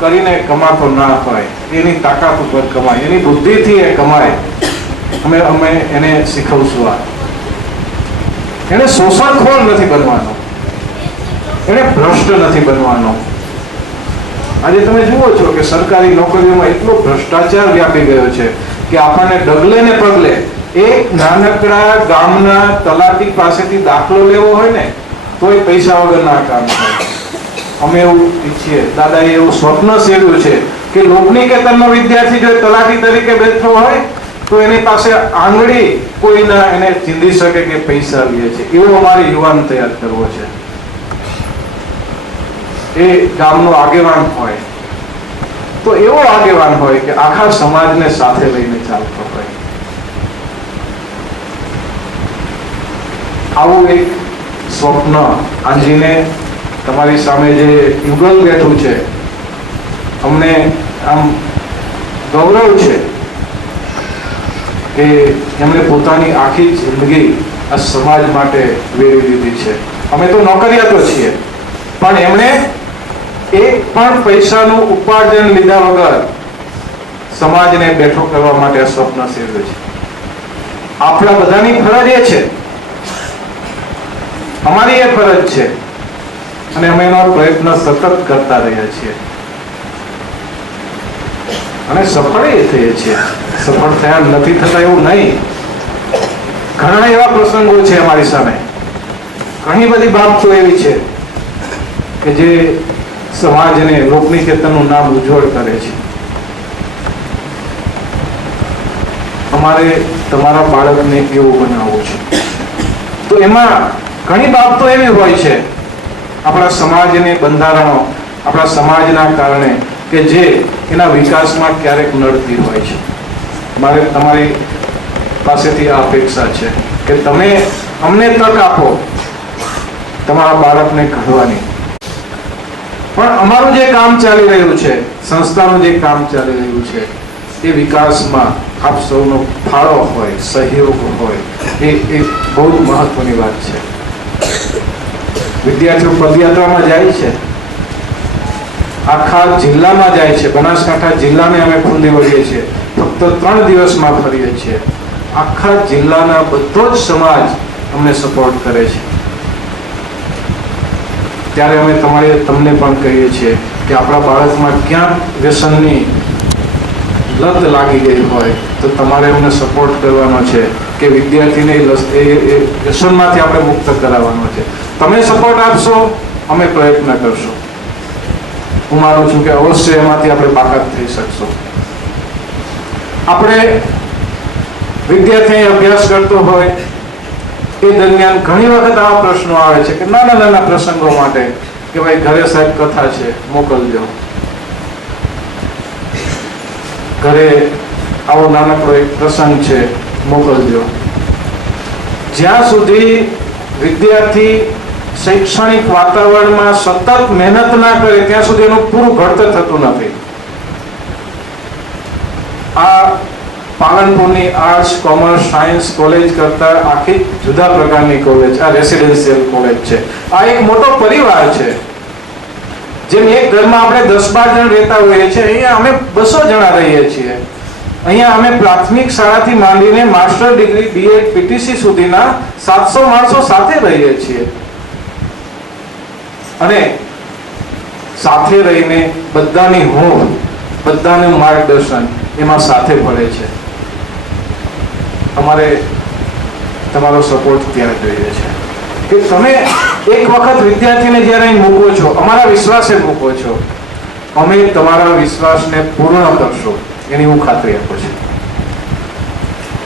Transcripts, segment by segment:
કરીને કમાતો ના હોય, એની તાકાત ઉપર કમાય, એની બુદ્ધિથી એ કમાય, અમે એને શીખવશું. આ એને શોષણખોર નથી બનવાનો, એને ભ્રષ્ટ નથી બનવાનો. આજે તમે જુઓ છો કે સરકારી નોકરીઓમાં એટલો ભ્રષ્ટાચાર વ્યાપી ગયો છે કે આપણને ડગલે ને પગલે એક નાનકડા ગામના તલાટી પાસેથી દાખલો લેવો હોય ને તોય પૈસા વગરના કામ થાય. અમે એવું ઈચ્છીએ, દાદાએ એવું સ્વપ્ન સેવ્યું છે કે લોકની કેતનનો વિદ્યાર્થી જો તલાટી તરીકે બેઠો હોય તો એની પાસે આંગળી કોઈ ના એને ચીંધી શકે કે પૈસા લે છે. એવો અમારે યુવાન તૈયાર કરવો છે. એ ગામનો આગેવાન હોય તો એવો આગેવાન હોય કે આખા સમાજને સાથે લઈને ચાલતો હોય. આવું એક સ્વપ્ન આંજીને તમારી સામે જે યુગલ બેઠું છે, અમને આમ ગૌરવ છે કે એમણે પોતાની આખી જિંદગી આ સમાજ માટે વેરી દીધી છે. અમે તો નોકરિયાતો છીએ, પણ એમણે એક પણ પૈસાનું ઉપાર્જન લીધા વગર સમાજને બેઠો કરવા માટે આ સ્વપ્ન સેવ્યું છે. આપણા બધાની ફરજ એ છે, અમારી એ ફરજ છે, અને અમે એનો પ્રયત્ન સતત કરતા રહ્યા છીએ અને સફળ એ થઈએ છીએ. સફળ થયા નથી થતા એવું નહીં. ઘણા એવા પ્રસંગો છે અમારી સામે, ઘણી બધી બાબતો એવી છે કે જે સમાજને, લોકનિકેતનનું નામ ઉજ્જવળ કરે છે. અમારે તમારા બાળકને એવું બનાવવું છે, તો એમાં ઘણી બાબતો એવી હોય છે આપણા સમાજને, બંધારણો આપણા સમાજના કારણે કે જે એના વિકાસમાં ક્યારેક નડતી હોય છે. મારે તમારી પાસેથી આ અપેક્ષા છે કે તમે અમને તક આપો તમારા બાળકને ઘડવાની. પણ અમારું જે કામ ચાલી રહ્યું છે, સંસ્થાનું જે કામ ચાલી રહ્યું છે, એ વિકાસમાં આપ સૌનો ફાળો હોય, સહયોગ હોય, એ બહુ જ મહત્વની વાત છે. વિદ્યાર્થીઓ પદયાત્રામાં જાય છે, આખા જિલ્લામાં જાય છે. બનાસકાંઠા જિલ્લાને અમે ખુલ્લી વળીએ છીએ, ફક્ત 3 દિવસમાં ફરીએ છીએ. આખા જિલ્લાના બધો જ સમાજ અમને સપોર્ટ કરે છે. ત્યારે અમે તમને પણ કહીએ છીએ કે આપણા બાળકમાં ક્યાંક વ્યસનની લત લાગી ગઈ હોય તો તમારે અમને સપોર્ટ કરવાનો છે કે વિદ્યાર્થીને એ વ્યસનમાંથી આપણે મુક્ત કરાવવાનો છે. તમે સપોર્ટ આપશો, અમે પ્રયત્ન કરશું. હું માનું છું કે અવશ્ય એમાંથી આપણે બાકાત થઈ શકશું. આપણે વિદ્યાર્થી અભ્યાસ કરતો હોય એ દરમિયાન ઘણી વખત આવા પ્રશ્નો આવે છે કે નાના નાના પ્રસંગો માટે કે ભાઈ ઘરે સાહેબ કથા છે, મોકલજો. ઘરે આવો નાનકડો એક પ્રસંગ છે, મોકલજો. જ્યાં સુધી વિદ્યાર્થી શૈક્ષણિક વાતાવરણમાં સતત મહેનત ના કરે ત્યાં સુધી એનું પૂરું ઘડતર થતું નથી. આ પાલનપુરની આર્ટ્સ, કોમર્સ, સાયન્સ કોલેજ કરતા આખી જુદા પ્રકારની કોલેજ, આ રેસિડેન્શિયલ કોલેજ છે. આ એક મોટો પરિવાર છે. જેમ એક ઘરમાં આપણે 10-12 જણ રહેતા હોઈએ છીએ, અહીંયા અમે 200 જણા રહીએ છીએ. અહીંયા અમે પ્રાથમિક શાળાથી માંડીને માસ્ટર ડિગ્રી, બીએડ, પીટીસી સુધીના 700 માણસો સાથે રહીએ છીએ. અને સાથે રહીને બધાની હોંદ, બધાનું માર્ગદર્શન એમાં સાથે પડે છે. અમારે તમારો સપોર્ટ ત્યાં જોઈએ છે કે તમે એક વખત વિદ્યાર્થીને જ્યારે અહીં મૂકો છો, અમારા વિશ્વાસે મૂકો છો, અમે તમારા વિશ્વાસને પૂર્ણ કરશો એની હું ખાતરી આપું છું.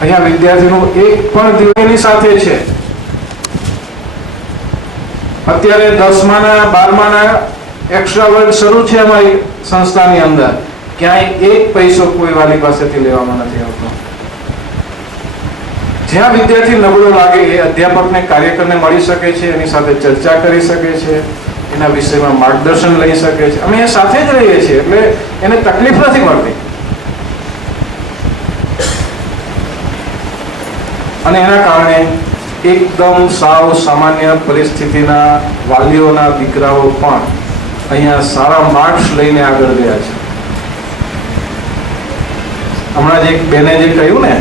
અહીંયા વિદ્યાર્થીનું એક પણ દિવસની સાથે છે. અત્યારે 10માના 12માના એક્સ્ટ્રા વર્ગ શરૂ છે અમારી સંસ્થાની અંદર. ક્યાંય એક પૈસો કોઈ વાલી પાસેથી લેવામાં નથી આવતો. જ્યાં વિદ્યાર્થી નબળો લાગે એ અધ્યાપકને, કાર્યકરને મળી શકે છે, એની સાથે ચર્ચા કરી શકે છે, એના વિષયમાં માર્ગદર્શન લઈ શકે છે. અમે એ સાથે જ રહીએ છીએ એટલે એને તકલીફ નથી મળતી. અને એના કારણે એકદમ સાવ સામાન્ય પરિસ્થિતિના વાલીઓના દીકરાઓ પણ અહીંયા સારા માર્ક્સ લઈને આગળ ગયા છે. હમણાં જ એક બેને જે કહ્યું ને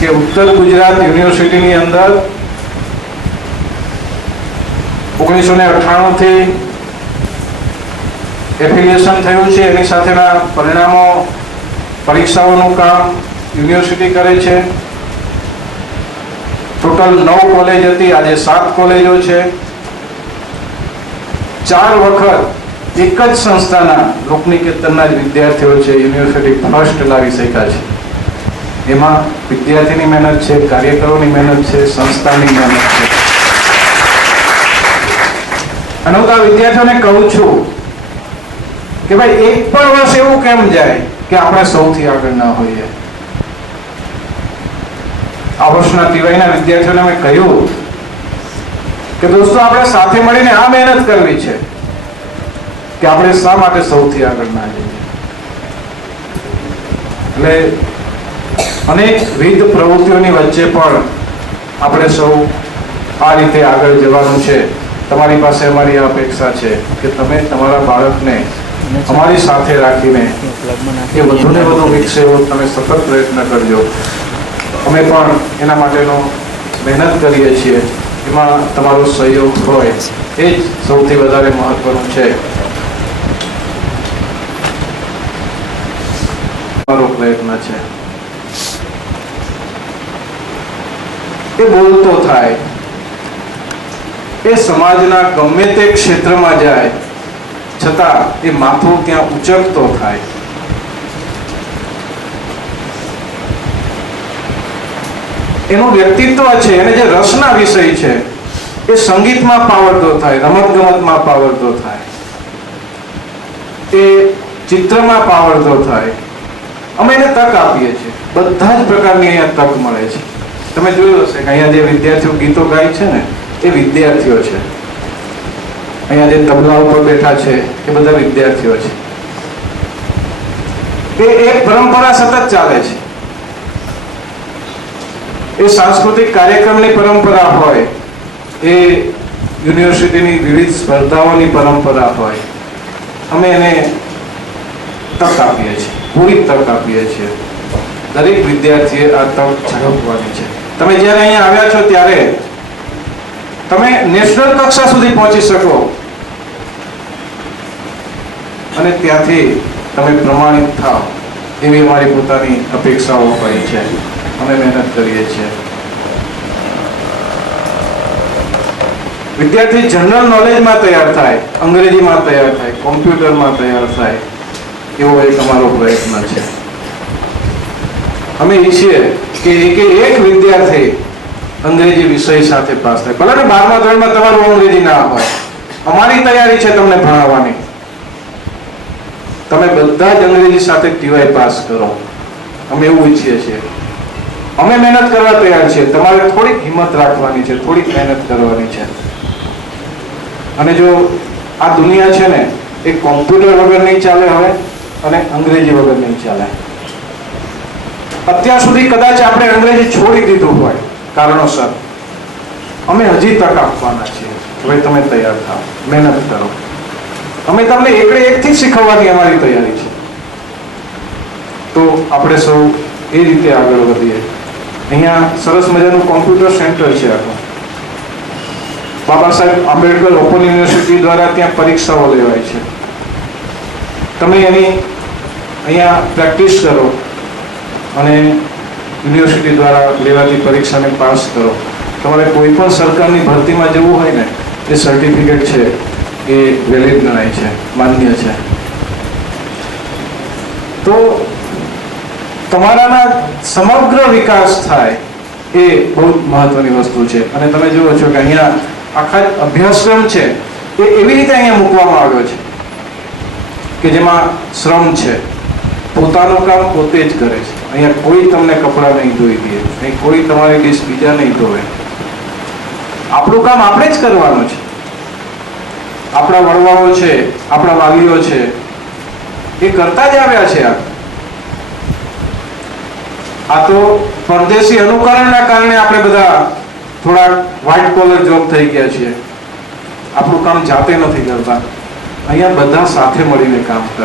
કે ઉત્તર ગુજરાત યુનિવર્સિટીની અંદર 1998 થી એફિલિએશન થયું છે, એની સાથેના પરિણામો પરીક્ષાઓનું કામ યુનિવર્સિટી કરે છે. ટોટલ 9 કોલેજ હતી, આજે 7 કોલેજો છે. 4 વખત એક જ સંસ્થાના લોકનિકેતનના જ વિદ્યાર્થીઓ છે યુનિવર્સિટી ફર્સ્ટ લાવી શક્યા છે. એમાં વિદ્યાર્થીની મહેનત છે, કાર્યકરોની મહેનત છે, સંસ્થાની મહેનત છે. અને હું તો આ વિદ્યાર્થીઓને કહું છું કે ભાઈ એક પણ વર્ષ એવું કેમ જાય કે આપણે સૌથી આગળ ના હોઈએ. આ વર્ષના ટીવાયના વિદ્યાર્થીઓને મેં કહ્યું કે દોસ્તો આપણે સાથે મળીને આ મહેનત કરવી છે કે આપણે શા માટે સૌથી આગળ ના જઈએ. એટલે અનેકવિધ પ્રવૃત્તિઓની વચ્ચે પણ આપણે સૌ આ રીતે આગળ જવાનું છે. તમારી પાસે અમારી આ અપેક્ષા છે કે તમે તમારા બાળકને અમારી સાથે રાખીને એ વધુને વધુ વિકસે એવો તમે સતત પ્રયત્ન કરજો. અમે પણ એના માટેનો મહેનત કરીએ છીએ. એમાં તમારો સહયોગ હોય એ જ સૌથી વધારે મહત્વનું છે. મારો પ્રયત્ન છે એ બોલતો થાય, એ સમાજના ગમે તે ક્ષેત્રમાં જાય છતાં એ માથું ત્યાં ઉચકતો થાય. એનું વ્યક્તિત્વ છે, એને જે રસના વિષય છે એ સંગીતમાં પાવરતો થાય, રમતગમતમાં પાવરતો થાય, એ ચિત્રમાં પાવરતો થાય. અમે એને તક આપીએ છીએ. બધા જ પ્રકારની અહીંયા તક મળે છે. તમે જોયું હશે કે અહીંયા જે વિદ્યાર્થીઓ ગીતો ગાય છે ને એ વિદ્યાર્થીઓ છે. અહીંયા જે તબલા ઉપર બેઠા છે એ બધા વિદ્યાર્થીઓ છે. એ એક પરંપરા સતત ચાલે છે. એ સાંસ્કૃતિક કાર્યક્રમની પરંપરા હોય, એ યુનિવર્સિટીની વિવિધ સ્પર્ધાઓની પરંપરા હોય, અમે એને તક આપીએ છીએ, પૂરી તક આપીએ છીએ. દરેક વિદ્યાર્થીએ આ તક ઝડપવાની છે. તમે જ્યારે અહીંયા આવ્યા છો ત્યારે તમે નેશનલ કક્ષા સુધી પહોંચી શકો અને ત્યાંથી તમે પ્રમાણિત થાવ એવી અમારી પોતાની અપેક્ષાઓ હોય છે. અમે મહેનત કરીએ છીએ. વિદ્યાર્થી જનરલ નોલેજમાં તૈયાર થાય, અંગ્રેજીમાં તૈયાર થાય, કોમ્પ્યુટરમાં તૈયાર થાય એવો એક અમારો પ્રયત્ન છે. અમે ઈચ્છીએ કે એક વિદ્યાર્થી અંગ્રેજી વિષય સાથે પાસ થાય. ભલે ને 12મા ધોરણમાં તમારું અંગ્રેજી ના હોય, અમારી તૈયારી છે તમને ભણાવવાની. તમે બધા જ અંગ્રેજી સાથે ટીવાય પાસ કરો. અમે એવું ઈચ્છીએ છીએ. અમે મહેનત કરવા તૈયાર છીએ. તમારે થોડીક હિંમત રાખવાની છે, થોડીક મહેનત કરવાની છે. અને જો આ દુનિયા છે ને એ કોમ્પ્યુટર વગર નહીં ચાલે હવે, અને અંગ્રેજી વગર નહીં ચાલે. અત્યાર સુધી કદાચ આપણે અંગ્રેજી છોડી દીધું હોય કારણોસર. અમે હજી તક આપવાના છીએ. હવે તમે તૈયાર થાઓ, મહેનત કરો. અમે તમને એકથી શીખવવાની અમારી તૈયારી છે. તો આપણે સૌ એ રીતે આગળ વધીએ. અહીંયા સરસ મજાનું કોમ્પ્યુટર સેન્ટર છે આખું. બાબા સાહેબ આંબેડકર ઓપન યુનિવર્સિટી દ્વારા ત્યાં પરીક્ષાઓ લેવાય છે. તમે એની અહીંયા પ્રેક્ટિસ કરો અને યુનિવર્સિટી દ્વારા લેવાતી પરીક્ષાને પાસ કરો. તમારે કોઈ પણ સરકારની ભરતીમાં જવું હોય ને એ સર્ટિફિકેટ છે એ વેલિડ ગણાય છે, માન્ય છે. તો તમારાના સમગ્ર વિકાસ થાય એ બહુ મહત્વની વસ્તુ છે. અને તમે જુઓ છો કે અહીંયા આખા અભ્યાસક્રમ છે એ એવી રીતે અહીંયા મૂકવામાં આવ્યો છે કે જેમાં શ્રમ છે, પોતાનું કામ પોતે જ કરે છે. અહીંયા કોઈ તમને કપડાં નહીં ધોઈ દે, અહીં કોઈ તમારી ડીશ બીજા નહીં ધોવે. આપણું કામ આપણે જ કરવાનું છે. આપણા વડવાઓ છે, આપણા વાલીઓ છે, એ કરતા જ આવ્યા છે. આ તો પરદેશી અનુકરણના કારણે આપણે બધા થોડા વ્હાઇટ કોલર જોબ થઈ ગયા છીએ. આપણું કામ જાતે નથી કરતા. અહીંયા બધા સાથે મળીને કામ કરે.